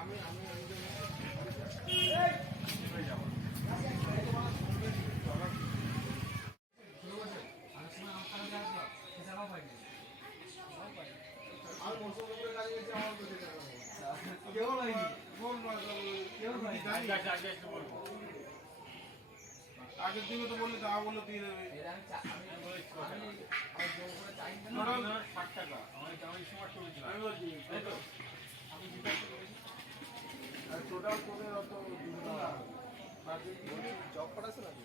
আমি আমি শিলবাড়ি যাব আর মোটরসাইকেলের কাজে গেছে আমার তো দেখা গেল। কেউ হয়নি বল না, কেউ হয়নি জানি। আচ্ছা আগে একটু বলব আগের দিকে তো বললে তা বললে দিয়ে দেবে। ষাট টাকা। আমার আমি বলছি তাই তো আর টোটাল করে অত জব করাছে নাকি?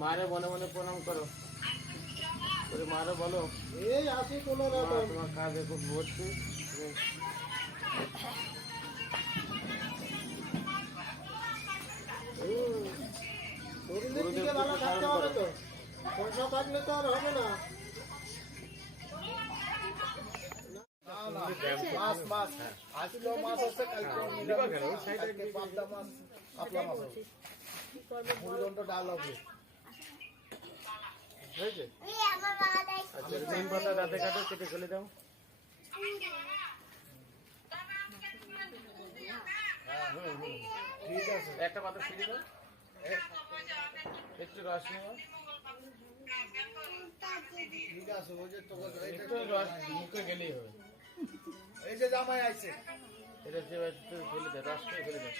মারে মনে মনে প্রণাম করো। মারে বলো। এই আছে কোনো রকম। তোমার কাজে খুব ভর্তি শরীরের ভালো থাকতে হবে তো পয়সা থাকলে তো আর হবে না। মাছ মাছ আজকেও মাছ আছে কালকেও পাবদা মাছ কাতলা মাছ হবে মুড়িঘণ্ট ডাল হবে। হয়েছে? আচ্ছা নিম পাতা দাঁতে কাটো কেটে ফেলে দাও। ঠিক আছে। একটা পাতা ছিঁড়ে দাও। একটু রস নেওয়া ঠিক আছে ওই যে তোকে একটু রস মুখে গেলেই হবে। এই যে জামাই আইছে। এটা যে ফেলে রস ফেলে গেছে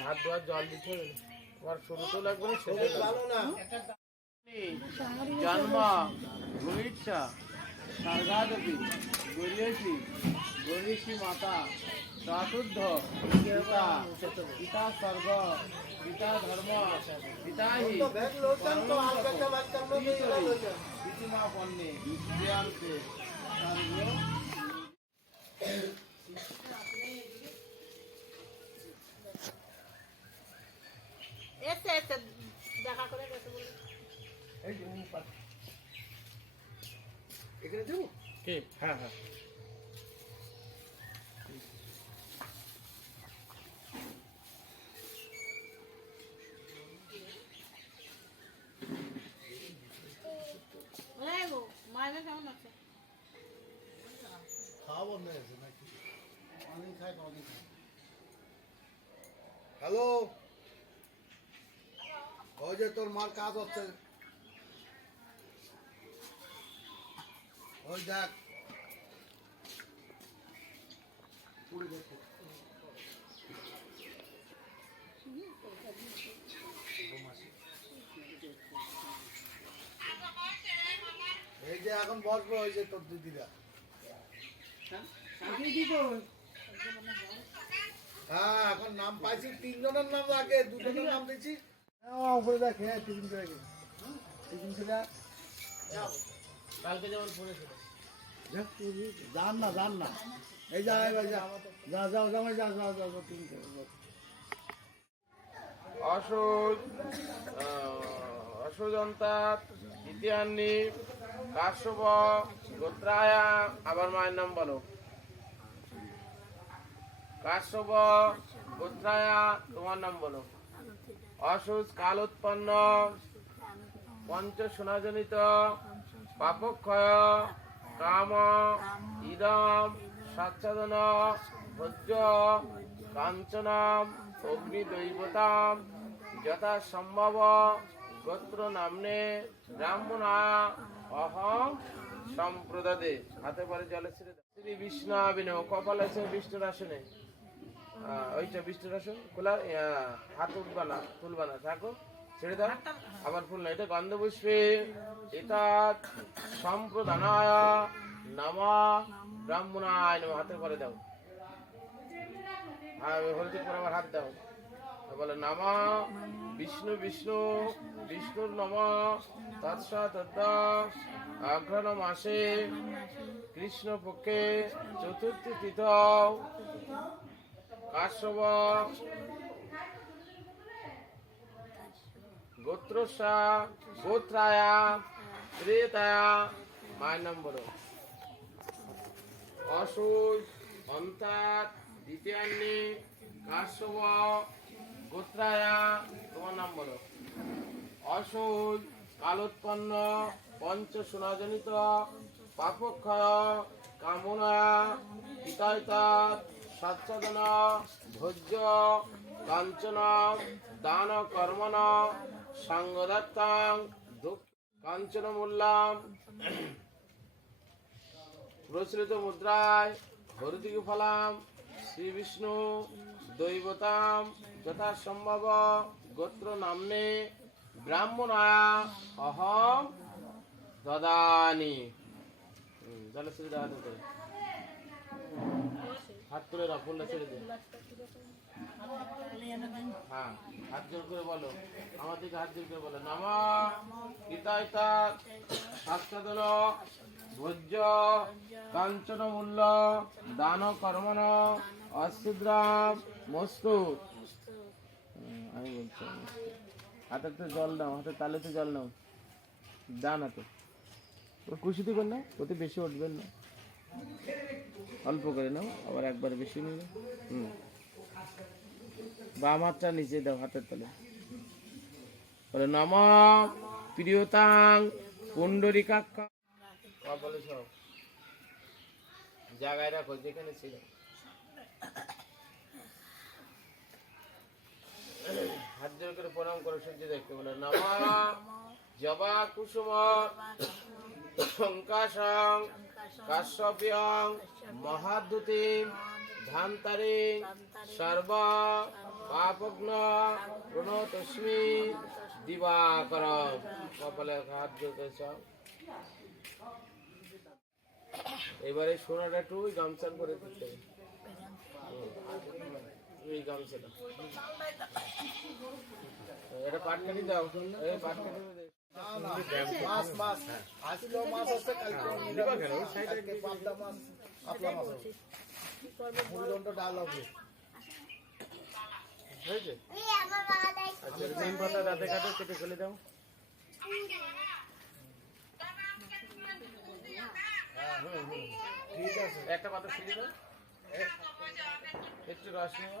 হাত ধোয়ার জল দিতে তোমার ছোটও লাগবে না ছোট ভালো না জন্ম ভূমিচ্ছা স্বর্গাদপি গরিয়সী গরিয়সী মাতা চতুর্ধ পিতা পিতা স্বর্গ পিতা ধর্ম পিতা হি। পিতিমা পণ্যে দেয়ান্তে সর্ব এসে এসে দেখা করে গেছে বলে। এই যে এখানে কে? হ্যাঁ হ্যাঁ এই গো কেমন আছে? খাওয়া বন্ধ হয়েছে নাকি? অনেক খাই অনেক খাই হ্যালো? ওই যে তোর মার কাজ হচ্ছে। ওই দেখ। পুরো দেখ এই যে এখন বসবো ওই যে তোর দিদিরা। হ্যাঁ? এখন নাম পাইছি তিনজনের নাম আগে দুজনের নাম দিচ্ছি হ্যাঁ উপরে দেখ হ্যাঁ টিফিন করে টিফিন করে কালকে যেমন পড়েছিল যান না যান না। এই যা এই যা যা। যাও জামাই যা যাও যাও যাও, তুমি করো, যাও। অসুজ অসুজন্তাত দ্বিতীয়ান্নি কাশ্যপ গোত্রায়া, আবার মায়ের নাম বলো। কাশ্যপ গোত্রায়া, তোমার নাম বলো। অসুজ কাল উৎপন্ন পঞ্চ সোনাজনিত, পাপক্ষয়, কাম, ইদম সাচ্ছাদন ভোজ্য, কাঞ্চনাম, অগ্নিদৈবতাম যথা সম্ভব গোত্র নামনে ব্রাহ্মণা অহং সম্প্রদাদে। হাতে পরে জলে ছেড়ে দাও। শ্রী বিষ্ণু আবিনব কপাল আছে বিষ্ণুর আসনে ওইটা বিষ্ণুর আসন খোলা হাত উঠবা না তুলবা থাকো, ছেড়ে দাও। আবার ফুল না এটা গন্ধ পুষ্পে এটা সম্প্রদানায় নামা ব্রাহ্মণায় হাতে পরে দাও। আর হলুদ করে আবার হাত দাও। বলে, নামা, বিষ্ণু বিষ্ণু, বিষ্ণুর নম, তৎসা, তদ্দ অঘ্রণ মাসে, কৃষ্ণ পক্ষে চতুর্থী তিথ, কাশ্যপ গোত্রসা গোত্রায়া, ত্রেতায়া, মায়ের নাম বলো। অসুজ অন্তাত দ্বিতীয়ান্নি গোত্রায়া, তোমার নাম বলো। অসুজ কালোৎপন্ন পঞ্চ সোনাজনিত পাপক্ষয়, কামনা হিতায়তাত সচ্ছদন ভোজ্য কাঞ্চন, দান, কর্মণ, সঙ্গদত্তাং কাঞ্চন মূল্যাম প্রচলিত মুদ্রায় হরিদিকে ফলাম শ্রী বিষ্ণু দৈবতাম যথা সম্ভব গোত্র নামনে ব্রাহ্মণায়া অহম দদানি। তাহলে দাও, হাতে। হাত তুলে রাখ ছেড়ে দে। হ্যাঁ হাত জোর করে বলো। আমার দিকে হাত জোর করে বলো। নামা গীতা ইতা শাস্ত্রদল ভোজ্য কাঞ্চন মূল্য দান কর্মণ অশুদ্রাম মস্তু। আমি বলছি হাতে তো জল নাও, হাতে তালে তো জল নাও। ডান হাতে। ওর খুশিতে কর না, ওতে বেশি উঠবেন না। অল্প করে নাও, আবার একবার বেশি নিলে হুম। বাম হাতটা নিচে দাও, হাতের তলে। বলে, নম প্রিয়তাং পুণ্ডরিকাক্ষ জায়গায় রাখো, যেখানে ছিল হাত জোর করে প্রণাম করো সূর্য দেখতে বলে, নম, জবা কুসুম, শঙ্কাশং মহাদূতিম ধান্তারে, সর্ব পাপগ্ন, প্রণতস্মি, দিবাকর। কপালে হাত এবারে সোনাটা একটু ওই গামছার করে দিতে। গামছাটা। ডাল হবে। আচ্ছা নিম পাতা দাঁতে কাটো কেটে ফেলে দাও। ঠিক আছে। একটা পাতা ছিঁড়ে দাও। একটু রস নেওয়া